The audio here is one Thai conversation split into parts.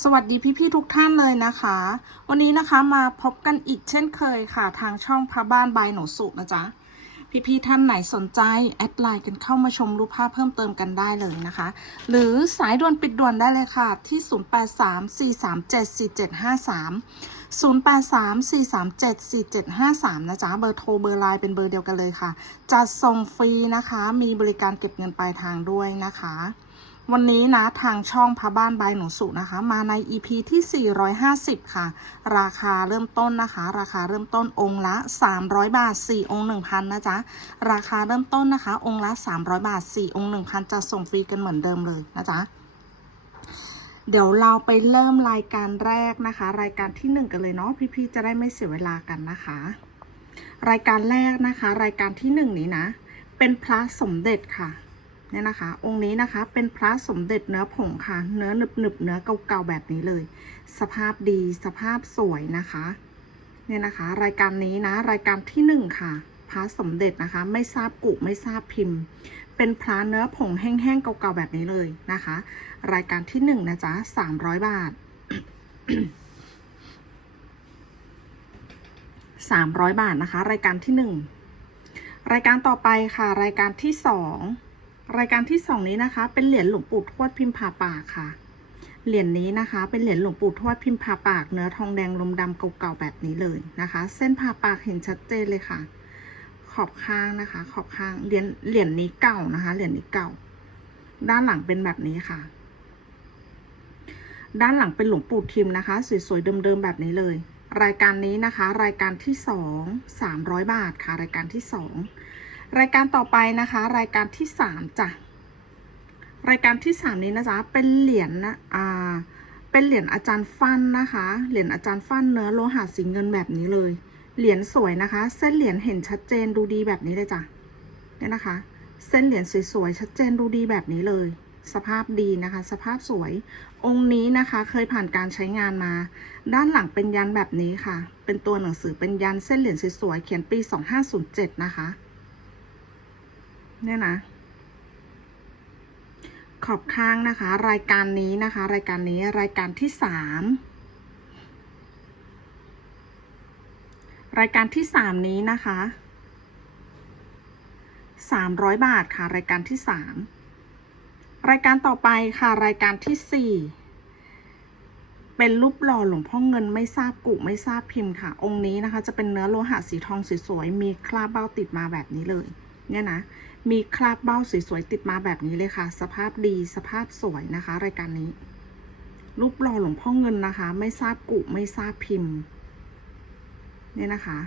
สวัสดีพี่ๆทุกท่านเลยนะคะ วันนี้นะคะมาพบกันอีกเช่นเคยค่ะ ทางช่องพระบ้านบายหนูสุนะจ๊ะพี่ๆท่านไหนสนใจ แอดไลน์กันเข้ามาชมรูปภาพเพิ่มเติมกันได้เลยนะคะ หรือสายด่วนปิดด่วนได้เลยค่ะ ที่ 0834374753 0834374753 นะจ๊ะเบอร์โทรเบอร์ไลน์เป็นเบอร์เดียวกันเลยค่ะจะส่งฟรีนะคะ มีบริการเก็บเงินปลายทางด้วยนะคะ วันนี้นะทางช่องพระบ้านบายหนูสุนะคะ มาใน EP ที่ 450 ค่ะ ราคาเริ่มต้นนะคะ ราคาเริ่มต้นองค์ละ 300 บาท 4 องค์ 1,000 นะจ๊ะ ราคาเริ่มต้นนะคะ องค์ละ 300 บาท 4 องค์ 1,000 จะส่งฟรีกันเหมือนเดิมเลยนะจ๊ะเดี๋ยวเราไปเริ่มรายการแรกนะคะ รายการที่ 1 กันเลยเนาะพี่ๆจะได้ไม่เสียเวลากันนะคะ รายการแรกนะคะ รายการที่ 1 นี้นะ เป็นพระสมเด็จค่ะ เนี่ยนะคะ องค์นี้นะคะเป็นพระสมเด็จเนื้อผงค่ะ เนื้อหนึบหนึบๆเนื้อเก่าๆแบบนี้เลย สภาพดีสภาพสวยนะคะ เนี่ยนะคะ รายการนี้นะ รายการที่หนึ่งค่ะพระสมเด็จนะคะ ไม่ทราบกุไม่ทราบพิมพ์ เป็นพระเนื้อผงแห้งๆเก่าๆแบบนี้เลยนะคะ รายการที่หนึ่งนะจ๊ะสามร้อยบาทสามร้อยบาทนะคะ รายการที่หนึ่งรายการต่อไปค่ะ รายการที่สอง รายการที่สองนี้นะคะ เป็นเหรียญหลวงปู่ทวดพิมพ์ผ่าปากค่ะ เหรียญนี้นะคะ เป็นเหรียญหลวงปู่ทวดพิมพ์ผ่าปาก เนื้อทองแดงลมดำเก่าๆแบบนี้เลยนะคะ เส้นผ่าปากเห็นชัดเจนเลยค่ะ ขอบข้างนะคะ ขอบข้างเหรียญเหรียญนี้เก่านะคะ เหรียญนี้เก่า ด้านหลังเป็นแบบนี้ค่ะ ด้านหลังเป็นหลวงปู่ทิมนะคะ สวยๆเดิมๆแบบนี้เลย รายการนี้นะคะ รายการที่สองสามร้อยบาทค่ะ รายการที่สอง รายการต่อไปนะคะ รายการที่สามจ้ะรายการที่สามนี้นะจ๊ะเป็นเหรียญนะอ่าเป็นเหรียญอาจารย์ฟันนะคะ เหรียญอาจารย์ฟันเนื้อโลหะสีเงินแบบนี้เลย เหรียญสวยนะคะ เส้นเหรียญเห็นชัดเจนดูดีแบบนี้เลยจ้ะเนี่ยนะคะ เส้นเหรียญสวยๆชัดเจนดูดีแบบนี้เลย สภาพดีนะคะ สภาพสวย องค์นี้นะคะ เคยผ่านการใช้งานมา ด้านหลังเป็นยันแบบนี้ค่ะ เป็นตัวหนังสือเป็นยันเส้นเหรียญสวยๆเขียนปี 2507 นะคะ เนี่ยนะ ขอบข้างนะคะ รายการนี้นะคะ รายการนี้รายการที่สามรายการที่สามนี้นะคะสามร้อยบาทค่ะ รายการที่สามรายการต่อไปค่ะ รายการที่สี่เป็นรูปหล่อหลวงพ่อเงินไม่ทราบกุไม่ทราบพิมพ์ค่ะ องค์นี้นะคะ จะเป็นเนื้อโลหะสีทองสวยๆมีคราบเบ้าติดมาแบบนี้เลย เนี่ยนะ มีคราบเบ้าสวยๆติดมาแบบนี้เลยค่ะ สภาพดีสภาพสวยนะคะ รายการนี้ รูปหล่อหลวงพ่อเงินนะคะ ไม่ทราบกุไม่ทราบพิมพ์เนี่ยนะคะ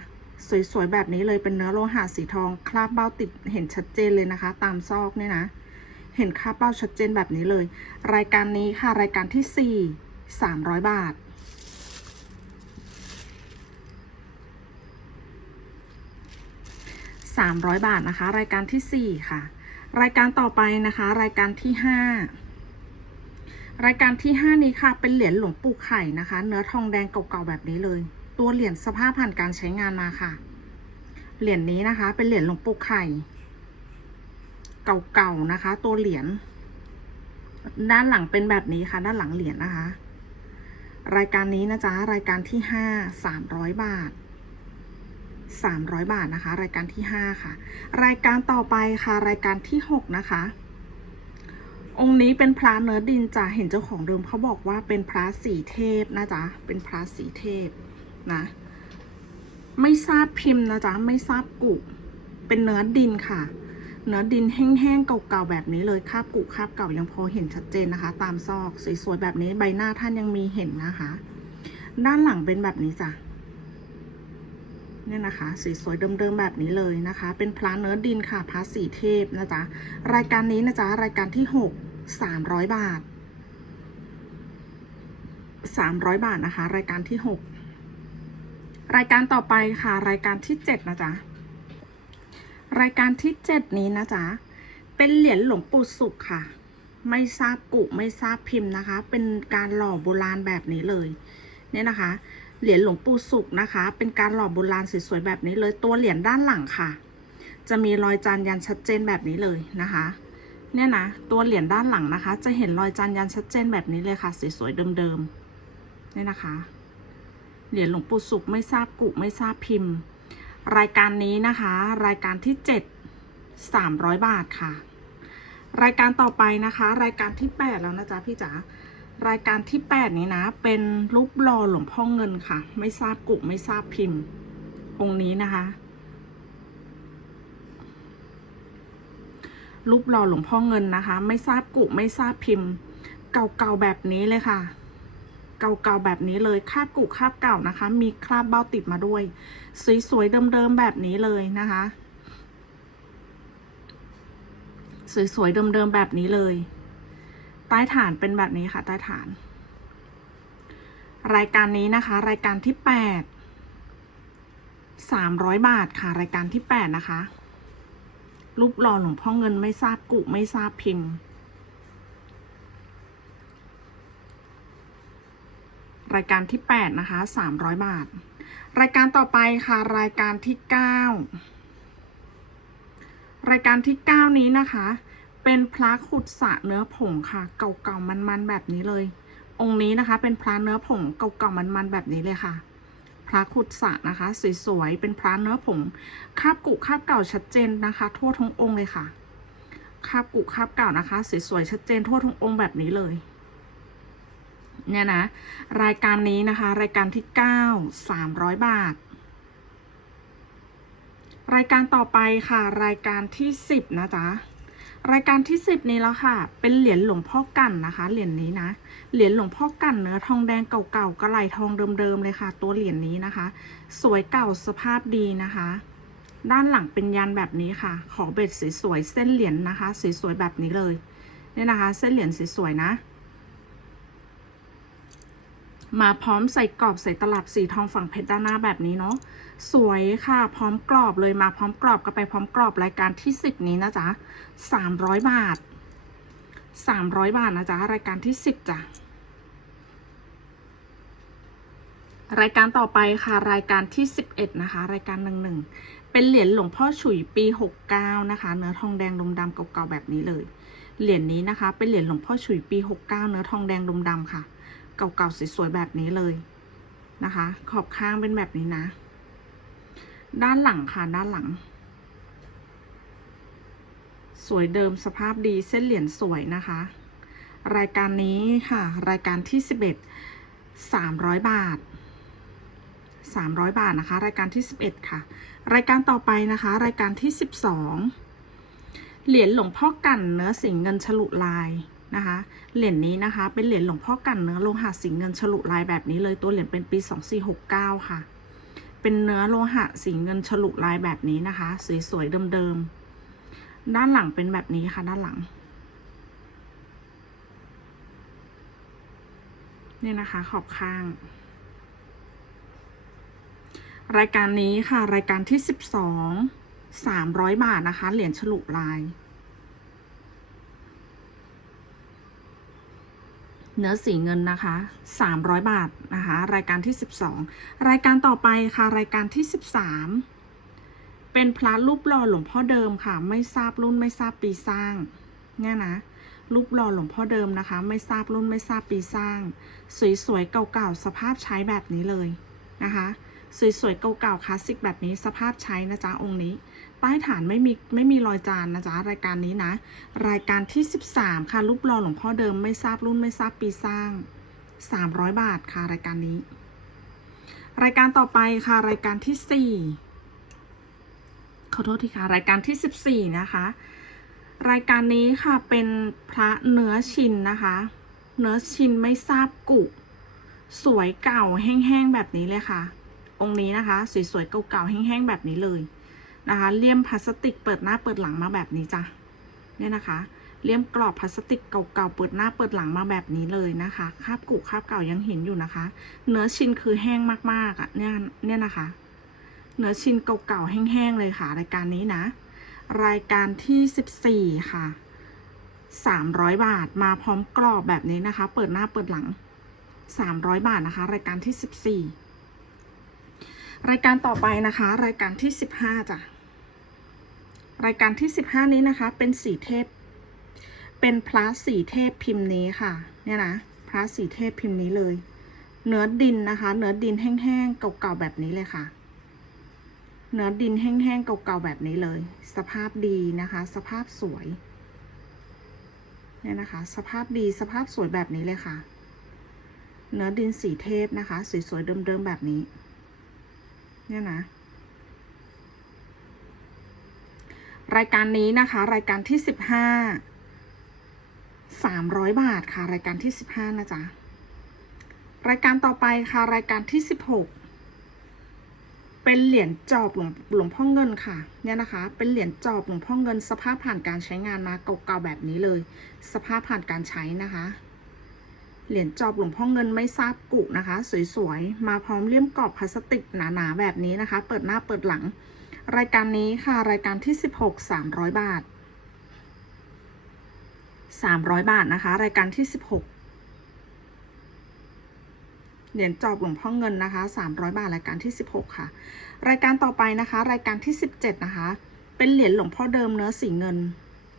สวยๆแบบนี้เลยเป็นเนื้อโลหะสีทอง คราบเบ้าติดเห็นชัดเจนเลยนะคะ ตามซอกเนี่ยนะ เห็นคราบเบ้าชัดเจนแบบนี้เลย รายการนี้ค่ะรายการที่สี่สามร้อยบาท สามร้อยบาทนะคะ รายการที่สี่ค่ะ รายการต่อไปนะคะ รายการที่ห้ารายการที่ห้านี้ค่ะ เป็นเหรียญหลวงปู่ไข่นะคะ เนื้อทองแดงเก่าๆแบบนี้เลย ตัวเหรียญสภาพผ่านการใช้งานมาค่ะ เหรียญนี้นะคะ เป็นเหรียญหลวงปู่ไข่ เก่าๆนะคะ ตัวเหรียญด้านหลังเป็นแบบนี้ค่ะ ด้านหลังเหรียญนะคะ รายการนี้นะจ๊ะรายการที่ห้าสามร้อยบาท สามร้อยบาทนะคะ รายการที่ห้าค่ะ รายการต่อไปค่ะ รายการที่หกนะคะ องค์นี้เป็นพระเนื้อดินจ้ะเห็นเจ้าของเดิมเขาบอกว่าเป็นพระสีเทพนะจ๊ะเป็นพระสีเทพนะ ไม่ทราบพิมพ์นะจ๊ะไม่ทราบกุเป็นเนื้อดินค่ะ เนื้อดินแห้งๆเก่าๆแบบนี้เลยคาบกุคาบเก่ายังพอเห็นชัดเจนนะคะ ตามซอกสวยๆแบบนี้ใบหน้าท่านยังมีเห็นนะคะ ด้านหลังเป็นแบบนี้จ้ะ เนี่ยนะคะสีสวยเดิมๆแบบนี้เลยนะคะ เป็นพระเนื้อดินค่ะพระสีเทพนะจ๊ะรายการนี้นะจ๊ะรายการที่หกสามร้อยบาทสามร้อยบาทนะคะ รายการที่หกรายการต่อไปค่ะ รายการที่เจ็ดนะจ๊ะรายการที่เจ็ดนี้นะจ๊ะเป็นเหรียญหลวงปู่สุขค่ะ ไม่ทราบกุไม่ทราบพิมพ์นะคะ เป็นการหล่อโบราณแบบนี้เลย เนี่ยนะคะ เหรียญหลวงปู่สุขนะคะ เป็นการหล่อโบราณสวยๆแบบนี้เลยตัวเหรียญด้านหลังค่ะ จะมีรอยจานยันชัดเจนแบบนี้เลยนะคะ เนี่ยนะตัวเหรียญด้านหลังนะคะ จะเห็นรอยจานยันชัดเจนแบบนี้เลยค่ะสวยๆเดิมๆเนี่ยนะคะ เหรียญหลวงปู่สุขไม่ทราบกุไม่ทราบพิมพ์ รายการนี้นะคะ รายการที่เจ็ดสามร้อยบาทค่ะ รายการต่อไปนะคะ รายการที่แปดแล้วนะจ๊ะพี่จ๋า รายการที่แปดนี้นะ เป็นรูปหล่อหลวงพ่อเงินค่ะ ไม่ทราบกุไม่ทราบพิมพ์ องค์นี้นะคะ รูปหล่อหลวงพ่อเงินนะคะ ไม่ทราบกุไม่ทราบพิมพ์ เก่าๆแบบนี้เลยค่ะ เก่าๆแบบนี้เลยคาบกุคาบเก่านะคะ มีคราบเบ้าติดมาด้วย สวยๆเดิมๆแบบนี้เลยนะคะ สวยๆเดิมๆแบบนี้เลย ใต้ฐานเป็นแบบนี้ค่ะ ใต้ฐาน รายการนี้นะคะ รายการที่แปดสามร้อยบาทค่ะ รายการที่แปดนะคะ รูปหล่อหลวงพ่อเงินไม่ทราบกุไม่ทราบพิมพ์ รายการที่แปดนะคะสามร้อยบาท รายการต่อไปค่ะ รายการที่เก้ารายการที่เก้านี้นะคะ เป็นพระขุดสะเนื้อผงค่ะ เก่าๆมันๆแบบนี้เลย องค์นี้นะคะ เป็นพระเนื้อผงเก่าๆมันๆแบบนี้เลยค่ะ พระขุดสะนะคะสวยๆเป็นพระเนื้อผงคาบกุคาบเก่าชัดเจนนะคะ ทั่วทั้งองค์เลยค่ะคาบกุคาบเก่านะคะสวยๆชัดเจนทั่วทั้งองค์แบบนี้เลยเนี่ยนะ รายการนี้นะคะ รายการที่เก้าสามร้อยบาท รายการต่อไปค่ะ รายการที่สิบนะจ๊ะ รายการที่สิบนี้แล้วค่ะ เป็นเหรียญหลวงพ่อกันนะคะ เหรียญนี้นะ เหรียญหลวงพ่อกันเนื้อทองแดงเก่าๆกระไหลทองเดิมๆเลยค่ะ ตัวเหรียญนี้นะคะ สวยเก่าสภาพดีนะคะ ด้านหลังเป็นยันแบบนี้ค่ะ ขอเบ็ดสวยๆเส้นเหรียญนะคะ สวยๆแบบนี้เลย เนี่ยนะคะ เส้นเหรียญสวยๆนะ มาพร้อมใส่กรอบใส่ตลับสีทองฝั่งเพชรด้านหน้าแบบนี้เนาะสวยค่ะ พร้อมกรอบเลยมาพร้อมกรอบก็ไปพร้อมกรอบรายการที่สิบนี้นะจ๊ะสามร้อยบาทสามร้อยบาทนะจ๊ะรายการที่สิบจ้ะรายการต่อไปค่ะ รายการที่สิบเอ็ดนะคะ รายการหนึ่งหนึ่งเป็นเหรียญหลวงพ่อฉุยปีหกเก้านะคะ เนื้อทองแดงดมดำเก่าๆแบบนี้เลย เหรียญนี้นะคะ เป็นเหรียญหลวงพ่อฉุยปีหกเก้าเนื้อทองแดงดมดำค่ะ เก่าๆสวยๆแบบนี้เลยนะคะ ขอบข้างเป็นแบบนี้นะ ด้านหลังค่ะด้านหลัง สวยเดิมสภาพดีเส้นเหรียญสวยนะคะ รายการนี้ค่ะ รายการที่สิบเอ็ดสามร้อยบาทสามร้อยบาทนะคะ รายการที่สิบเอ็ดค่ะ รายการต่อไปนะคะ รายการที่สิบสองเหรียญหลวงพ่อกันเนื้อสิงเงินฉลุลาย นะคะ เหรียญนี้นะคะ เป็นเหรียญหลวงพ่อกันเนื้อโลหะสิงเงินฉลุลายแบบนี้เลยตัวเหรียญเป็นปีสองสี่หกเก้าค่ะ เป็นเนื้อโลหะสีเงินฉลุลายแบบนี้นะคะ สวยๆเดิมๆ ด้านหลังเป็นแบบนี้ค่ะ ด้านหลัง เนี่ยนะคะขอบข้าง รายการนี้ค่ะ รายการที่สิบสองสามร้อยบาทนะคะ เหรียญฉลุลาย เนื้อสีเงินนะคะ300 บาทนะคะ รายการที่ 12 รายการต่อไปค่ะรายการที่ 13 เป็นพระรูปหล่อหลวงพ่อเดิมค่ะ ไม่ทราบรุ่นไม่ทราบปีสร้างเนี่ยนะรูปหล่อหลวงพ่อเดิมนะคะ ไม่ทราบรุ่นไม่ทราบปีสร้าง สวยๆเก่าๆสภาพใช้แบบนี้เลยนะคะ สวยๆเก่าๆคลาสสิกแบบนี้สภาพใช้นะจ๊ะองค์นี้ ใต้ฐานไม่มีไม่มีรอยจานนะจ๊ะรายการนี้นะ รายการที่ 13 ค่ะรูปหล่อหลวงพ่อเดิมไม่ทราบรุ่นไม่ทราบปีสร้าง 300 บาทค่ะรายการนี้ รายการต่อไปค่ะรายการที่ 4 ขอโทษทีค่ะ รายการที่ 14 นะคะ รายการนี้ค่ะเป็นพระเนื้อชินนะคะ เนื้อชินไม่ทราบกุสวยเก่าแห้งๆแบบนี้เลยค่ะ องค์นี้นะคะสวยๆเก่าๆแห้งๆแบบนี้เลย นะคะเลี่ยมพลาสติกเปิดหน้าเปิดหลังมาแบบนี้จ้ะเนี่ยนะคะ เลี่ยมกรอบพลาสติกเก่าๆเปิดหน้าเปิดหลังมาแบบนี้เลยนะคะคาบกุคาบเก่ายังเห็นอยู่นะคะ เนื้อชิ้นคือแห้งมากๆอะเนี่ยเนี่ยนะคะ เนื้อชิ้นเก่าๆแห้งๆเลยค่ะ รายการนี้นะ รายการที่สิบสี่ค่ะสามร้อยบาทมาพร้อมกรอบแบบนี้นะคะ เปิดหน้าเปิดหลังสามร้อยบาทนะคะ รายการที่สิบสี่รายการต่อไปนะคะ รายการที่สิบห้าจ้ะ รายการที่ 15 นี้นะคะ เป็นสีเทพ เป็นพระสีเทพพิมพ์นี้ค่ะ เนี่ยนะ พระสีเทพพิมพ์นี้เลย เนื้อดินนะคะ เนื้อดินแห้งๆ เก่าๆ แบบนี้เลยค่ะ เนื้อดินแห้งๆ เก่าๆ แบบนี้เลย สภาพดีนะคะ สภาพสวย เนี่ยนะคะ สภาพดี สภาพสวยแบบนี้เลยค่ะ เนื้อดินสีเทพนะคะ สวยๆ เดิมๆ แบบนี้ เนี่ยนะ รายการนี้นะคะ รายการที่สิบห้าสามร้อยบาทค่ะ รายการที่สิบห้านะจ๊ะ รายการต่อไปค่ะ รายการที่สิบหกเป็นเหรียญจอบหลวงหลวงพ่อเงินค่ะ เนี่ยนะคะ เป็นเหรียญจอบหลวงพ่อเงิน สภาพผ่านการใช้งานมาเก่าๆแบบนี้เลย สภาพผ่านการใช้นะคะ เหรียญจอบหลวงพ่อเงินไม่ทราบกุนะคะ สวยๆ มาพร้อมเลี่ยมกรอบพลาสติกหนาๆแบบนี้นะคะ เปิดหน้าเปิดหลัง รายการนี้ค่ะ รายการที่สิบหกสามร้อยบาทสามร้อยบาทนะคะ รายการที่สิบหกเหรียญจอบหลวงพ่อเงินนะคะสามร้อยบาท รายการที่สิบหกค่ะ รายการต่อไปนะคะ รายการที่สิบเจ็ดนะคะ เป็นเหรียญหลวงพ่อเดิมเนื้อสีเงิน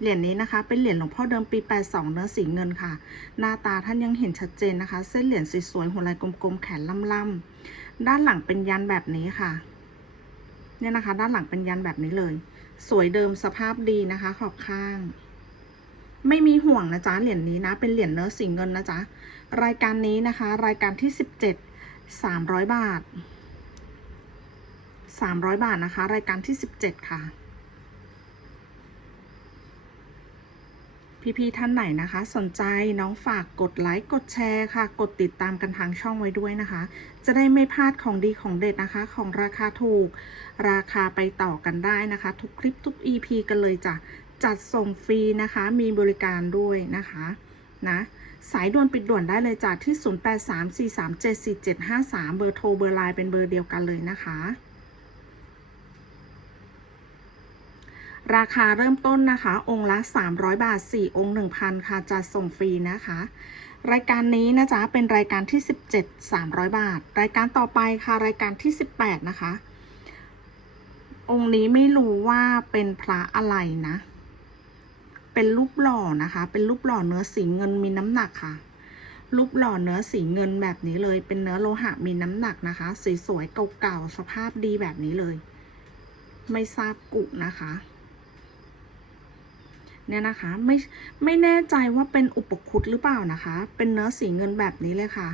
เหรียญนี้นะคะ เป็นเหรียญหลวงพ่อเดิมปีแปดสองเนื้อสีเงินค่ะ หน้าตาท่านยังเห็นชัดเจนนะคะ เส้นเหรียญสวยๆหัวลายกลมๆ แขนล่ำๆ ด้านหลังเป็นยันแบบนี้ค่ะ เนี่ยนะคะ ด้านหลังเป็นยันแบบนี้เลย สวยเดิมสภาพดีนะคะ ขอบข้าง ไม่มีห่วงนะจ๊ะเหรียญนี้นะ เป็นเหรียญเนื้อสีเงินนะจ๊ะรายการนี้นะคะ รายการที่สิบเจ็ดสามร้อยบาทสามร้อยบาทนะคะ รายการที่สิบเจ็ดค่ะ พี่ๆท่านไหนนะคะ สนใจน้องฝากกดไลค์กดแชร์ค่ะ กดติดตามกันทางช่องไว้ด้วยนะคะ จะได้ไม่พลาดของดีของเด็ดนะคะ ของราคาถูก ราคาไปต่อกันได้นะคะ ทุกคลิปทุก EP กันเลยจ้ะจัดส่งฟรีนะคะ มีบริการด้วยนะคะนะสายด่วนปิดด่วนได้เลยจ้ะที่ 0834374753 เบอร์โทรเบอร์ไลน์เป็นเบอร์เดียวกันเลยนะคะ ราคาเริ่มต้นนะคะ องค์ละ 300 บาท 4 องค์ 1,000 ค่ะจัดส่งฟรีนะคะ รายการนี้นะจ๊ะ เป็นรายการที่ 17 300 บาท รายการต่อไปค่ะ รายการที่ 18 นะคะ องค์นี้ไม่รู้ว่าเป็นพระอะไรนะ เป็นรูปหล่อนะคะ เป็นรูปหล่อเนื้อสีเงินมีน้ำหนักค่ะ รูปหล่อเนื้อสีเงินแบบนี้เลย เป็นเนื้อโลหะมีน้ำหนักนะคะ สวยๆเก่าๆ สภาพดีแบบนี้เลย ไม่ทราบกุนะคะ เนี่ยนะคะไม่ไม่แน่ใจว่าเป็นอุปคุตหรือเปล่านะคะ เป็นเนื้อสีเงินแบบนี้เลยค่ะ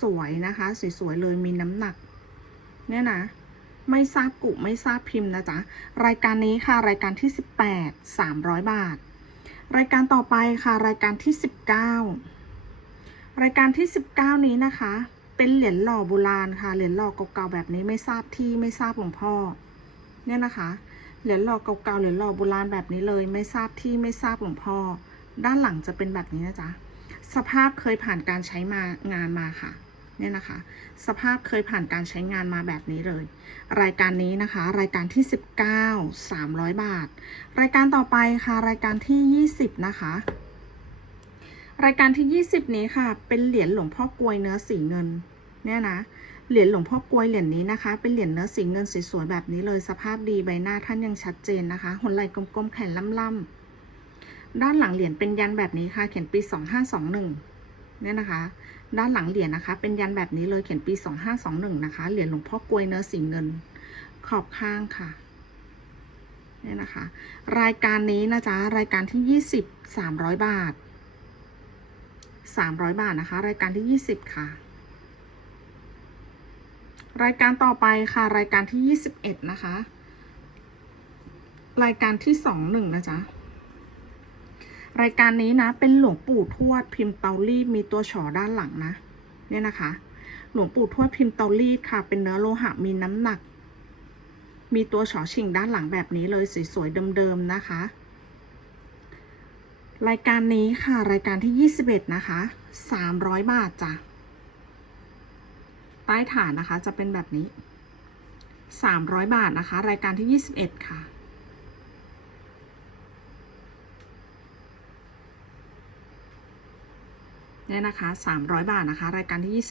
สวยๆนะคะ สวยๆเลยมีน้ำหนัก เนี่ยนะ ไม่ทราบกุไม่ทราบพิมพ์นะจ๊ะรายการนี้ค่ะรายการที่สิบแปดสามร้อยบาท รายการต่อไปค่ะรายการที่สิบเก้ารายการที่สิบเก้านี้นะคะ เป็นเหรียญหล่อโบราณค่ะเหรียญหล่อเก่าๆแบบนี้ไม่ทราบที่ไม่ทราบหลวงพ่อเนี่ยนะคะ เหรียญหล่อเก่าๆเหรียญหล่อโบราณแบบนี้เลยไม่ทราบที่ไม่ทราบหลวงพ่อ ด้านหลังจะเป็นแบบนี้นะจ๊ะสภาพเคยผ่านการใช้มางานมาค่ะเนี่ยนะคะ สภาพเคยผ่านการใช้งานมาแบบนี้เลย รายการนี้นะคะ รายการที่ 19 300 บาท รายการต่อไปค่ะ รายการที่ 20 นะคะ รายการที่ 20 นี้ค่ะ เป็นเหรียญหลวงพ่อกลวยเนื้อสีเงิน เนี่ยนะ เหรียญหลวงพ่อกลวยเหรียญนี้นะคะ เป็นเหรียญเนื้อสีเงินสวยๆแบบนี้เลยสภาพดีใบหน้าท่านยังชัดเจนนะคะหัวไหล่กลมๆแขนล่ำๆด้านหลังเหรียญเป็นยันแบบนี้ค่ะ เขียนปี 2521เนี่ยนะคะ ด้านหลังเหรียญนะคะ เป็นยันแบบนี้เลยเขียนปี 2521นะคะเหรียญหลวงพ่อกลวยเนื้อสีเงิน ขอบข้างค่ะเนี่ยนะคะ รายการนี้นะจ๊ะรายการที่ 20 300 บาท 300 บาทนะคะ รายการที่ 20 ค่ะ รายการต่อไปค่ะ รายการที่21นะคะ รายการที่21นะจ๊ะ รายการนี้นะ เป็นหลวงปู่ทวดพิมพ์เตารีดมีตัวฉอด้านหลังนะ เนี่ยนะคะ หลวงปู่ทวดพิมพ์เตารีดค่ะ เป็นเนื้อโลหะมีน้ำหนัก มีตัวฉอชิงด้านหลังแบบนี้เลยสวยๆเดิมๆนะคะรายการนี้ค่ะ รายการที่ 21 นะคะ 300 บาทจ้ะ ใต้ฐานนะคะ จะเป็นแบบนี้ 300 บาทนะคะ รายการที่ 21 ค่ะ เนี่ยนะคะ 300 บาทนะคะ รายการที่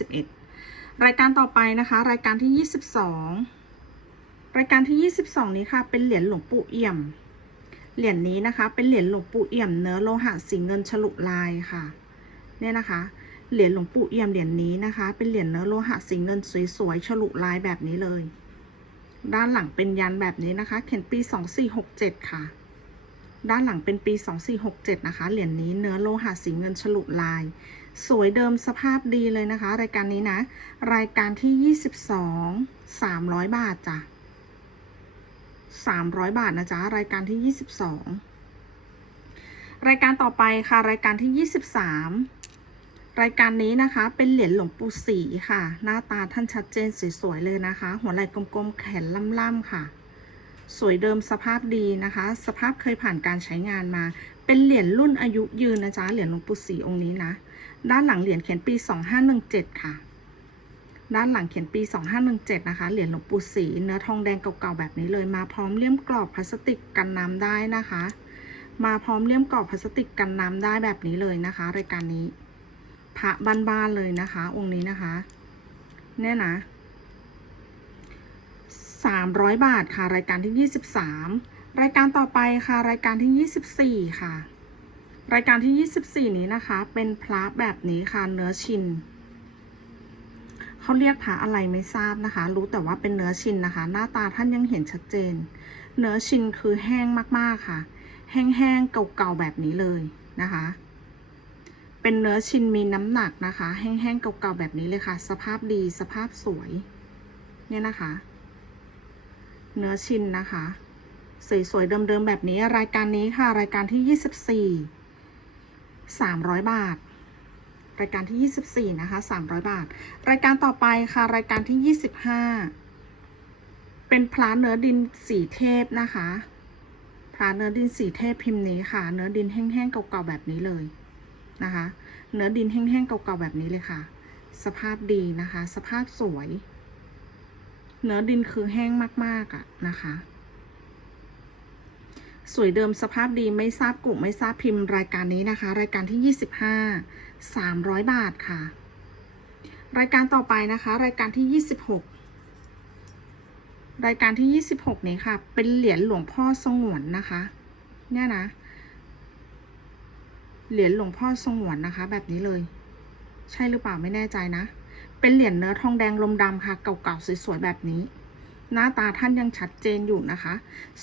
21 รายการต่อไปนะคะ รายการที่ 22 รายการที่ 22 นี้ค่ะ เป็นเหรียญหลวงปู่เอี่ยม เหรียญนี้นะคะ เป็นเหรียญหลวงปู่เอี่ยม เนื้อโลหะสีเงินฉลุลายค่ะ เนี่ยนะคะ เหรียญหลวงปู่เอี่ยมเหรียญนี้นะคะ เป็นเหรียญเนื้อโลหะสีเงินสวยๆฉลุลายแบบนี้เลย ด้านหลังเป็นยันแบบนี้นะคะ เขียนปี 2467 ค่ะ ด้านหลังเป็นปี 2467 นะคะ เหรียญนี้เนื้อโลหะสีเงินฉลุลาย สวยเดิมสภาพดีเลยนะคะ รายการนี้นะ รายการที่ 22 300 บาทจ้ะ300 บาทนะจ๊ะ รายการที่ 22 รายการต่อไปค่ะ รายการที่ 23 รายการนี้นะคะเป็นเหรียญหลวงปู่ศรีค่ะ หน้าตาท่านชัดเจนสวยๆเลยนะคะ หัวไหล่กลมๆแขนล่ำๆค่ะ สวยเดิมสภาพดีนะคะ สภาพเคยผ่านการใช้งานมา เป็นเหรียญรุ่นอายุยืนนะจ๊ะเหรียญหลวงปู่ศรีองค์นี้นะ ด้านหลังเหรียญเขียนปี 2517 ค่ะ ด้านหลังเขียนปี 2517 นะคะเหรียญหลวงปู่ศรีเนื้อทองแดงเก่าๆแบบนี้เลยมาพร้อมเลี่ยมกรอบพลาสติกกันน้ำได้นะคะ มาพร้อมเลี่ยมกรอบพลาสติกกันน้ำได้แบบนี้เลยนะคะ รายการนี้ พระบ้านๆเลยนะคะ องค์นี้นะคะเนี่ยนะ300บาทค่ะ รายการที่23รายการต่อไปค่ะ รายการที่24ค่ะ รายการที่24นี้นะคะ เป็นพระแบบนี้ค่ะ เนื้อชินเขาเรียกพระอะไรไม่ทราบนะคะ รู้แต่ว่าเป็นเนื้อชินนะคะ หน้าตาท่านยังเห็นชัดเจน เนื้อชินคือแห้งมากๆค่ะ แห้งๆเก่าๆแบบนี้เลยนะคะ เป็นเนื้อชิ้นมีน้ำหนักนะคะ แห้งๆเก่าๆแบบนี้เลยค่ะ สภาพดีสภาพสวย เนี่ยนะคะ เนื้อชิ้นนะคะสวยๆเดิมๆแบบนี้รายการนี้ค่ะ รายการที่24 300บาท รายการที่24นะคะ300บาท รายการต่อไปค่ะ รายการที่25เป็นพระเนื้อดินสีเทพนะคะพระเนื้อดินสีเทพพิมพ์นี้ค่ะ เนื้อดินแห้งๆเก่าๆแบบนี้เลย นะคะ เนื้อดินแห้งๆเก่าๆแบบนี้เลยค่ะ สภาพดีนะคะ สภาพสวย เนื้อดินคือแห้งมากๆอะนะคะ สวยเดิมสภาพดีไม่ทราบกลุ่มไม่ทราบพิมพ์รายการนี้นะคะ รายการที่ 25 300 บาทค่ะ รายการต่อไปนะคะ รายการที่ 26รายการที่ 26 นี้ค่ะ เป็นเหรียญหลวงพ่อสงวนนะคะ เนี่ยนะ เหรียญหลวงพ่อสงวนนะคะ แบบนี้เลย ใช่หรือเปล่าไม่แน่ใจนะ เป็นเหรียญเนื้อทองแดงลมดำค่ะ เก่าๆสวยๆแบบนี้ หน้าตาท่านยังชัดเจนอยู่นะคะ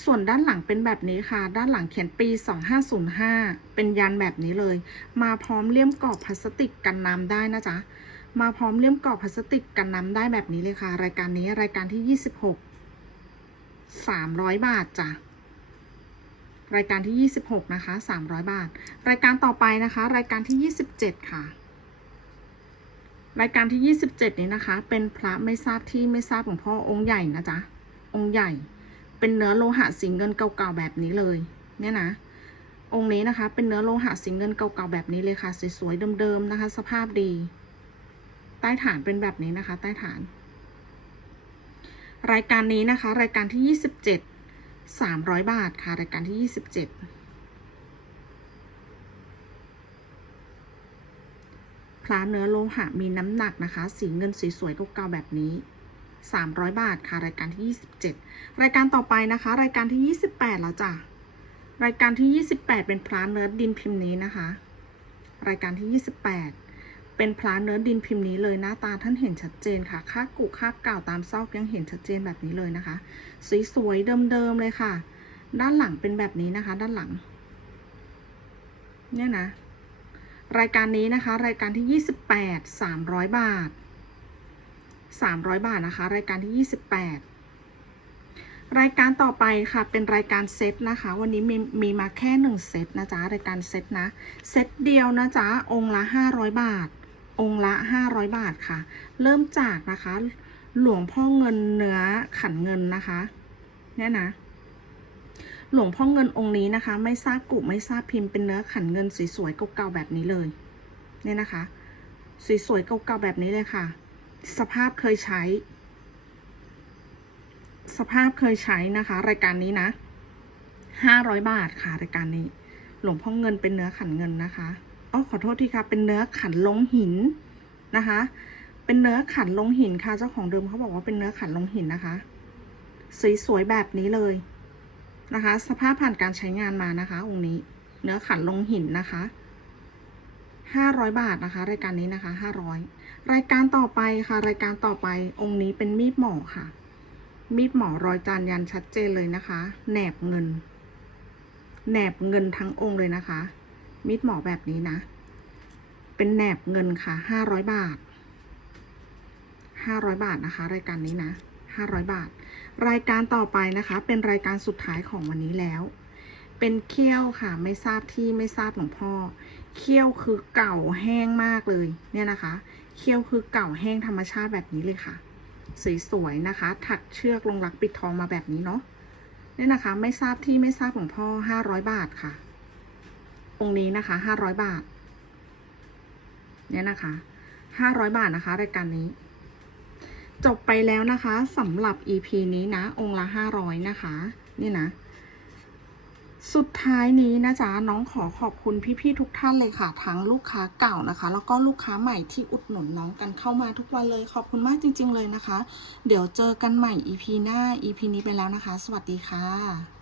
ส่วนด้านหลังเป็นแบบนี้ค่ะ ด้านหลังเขียนปี 2505 เป็นยันแบบนี้เลย มาพร้อมเลี่ยมกรอบพลาสติกกันน้ำได้นะจ๊ะมาพร้อมเลี่ยมกรอบพลาสติกกันน้ำได้แบบนี้เลยค่ะ รายการนี้รายการที่ 26 300 บาทจ้ะ รายการที่ 26 นะคะ 300 บาท รายการต่อไปนะคะ รายการที่ 27 ค่ะ รายการที่ 27 นี้นะคะ เป็นพระไม่ทราบที่ไม่ทราบของพ่อองค์ใหญ่นะจ๊ะ องค์ใหญ่ เป็นเนื้อโลหะสีเงินเก่าๆแบบนี้เลย เนี่ยนะ องค์นี้นะคะ เป็นเนื้อโลหะสีเงินเก่าๆแบบนี้เลยค่ะ สวยๆเดิมๆนะคะ สภาพดี ใต้ฐานเป็นแบบนี้นะคะ ใต้ฐาน รายการนี้นะคะ รายการที่ 27 300บาทค่ะรายการที่27พระเนื้อโลหะมีน้ำหนักนะคะ สีเงินสวยๆเก่าๆแบบนี้300บาทค่ะรายการที่27รายการต่อไปนะคะ รายการที่28แล้วจ้ะรายการที่28เป็นพระเนื้อดินพิมพ์นี้นะคะ รายการที่28 เป็นพระเนื้อดินพิมพ์นี้เลยหน้าตาท่านเห็นชัดเจนค่ะค่ากุค่าเก่าตามซอกยังเห็นชัดเจนแบบนี้เลยนะคะ สวยๆเดิมๆเลยค่ะ ด้านหลังเป็นแบบนี้นะคะ ด้านหลัง เนี่ยนะ รายการนี้นะคะ รายการที่ 28 300 บาท 300 บาทนะคะ รายการที่ 28รายการต่อไปค่ะเป็นรายการเซตนะคะ วันนี้มีมีมาแค่หนึ่งเซตนะจ๊ะรายการเซตนะ เซตเดียวนะจ๊ะองค์ละ500บาท องค์ละ 500 บาทค่ะ เริ่มจากนะคะ หลวงพ่อเงินเนื้อขันเงินนะคะเนี่ยนะ หลวงพ่อเงินองค์นี้นะคะ ไม่ทราบกุไม่ทราบพิมพ์เป็นเนื้อขันเงินสวยๆเก่าๆแบบนี้เลยเนี่ยนะคะ สวยๆเก่าๆแบบนี้เลยค่ะ สภาพเคยใช้ สภาพเคยใช้นะคะ รายการนี้นะห้าร้อยบาทค่ะรายการนี้ หลวงพ่อเงินเป็นเนื้อขันเงินนะคะ อ๋อขอโทษทีค่ะ เป็นเนื้อขันลงหินนะคะ เป็นเนื้อขันลงหินค่ะเจ้าของเดิมเขาบอกว่าเป็นเนื้อขันลงหินนะคะ สวยๆแบบนี้เลยนะคะ สภาพผ่านการใช้งานมานะคะ องค์นี้ เนื้อขันลงหินนะคะห้าร้อยบาทนะคะ รายการนี้นะคะห้าร้อยรายการต่อไปค่ะ รายการต่อไปองค์นี้เป็นมีดหมอค่ะ มีดหมอรอยจานยันชัดเจนเลยนะคะ แหนบเงิน แหนบเงินทั้งองค์เลยนะคะ มีดหมอแบบนี้นะ เป็นแหนบเงินค่ะห้าร้อยบาทห้าร้อยบาทนะคะ รายการนี้นะห้าร้อยบาท รายการต่อไปนะคะ เป็นรายการสุดท้ายของวันนี้แล้ว เป็นเขี้ยวค่ะ ไม่ทราบที่ไม่ทราบหลวงพ่อเขี้ยวคือเก่าแห้งมากเลย เนี่ยนะคะเขี้ยวคือเก่าแห้งธรรมชาติแบบนี้เลยค่ะสวยๆนะคะ ถักเชือกลงรักปิดทองมาแบบนี้เนาะเนี่ยนะคะ ไม่ทราบที่ไม่ทราบหลวงพ่อห้าร้อยบาทค่ะ องนี้นะคะห้าร้อยบาท เนี่ยนะคะห้าร้อยบาทนะคะ รายการนี้ จบไปแล้วนะคะสำหรับ EP นี้นะ องค์ละห้าร้อยนะคะ นี่นะ สุดท้ายนี้นะจ๊ะน้องขอขอบคุณพี่ๆทุกท่านเลยค่ะ ทั้งลูกค้าเก่านะคะ แล้วก็ลูกค้าใหม่ที่อุดหนุนน้องกันเข้ามาทุกวันเลย ขอบคุณมากจริง ๆ เลยนะคะ เดี๋ยวเจอกันใหม่ EP หน้า EP นี้ไปแล้วนะคะ สวัสดีค่ะ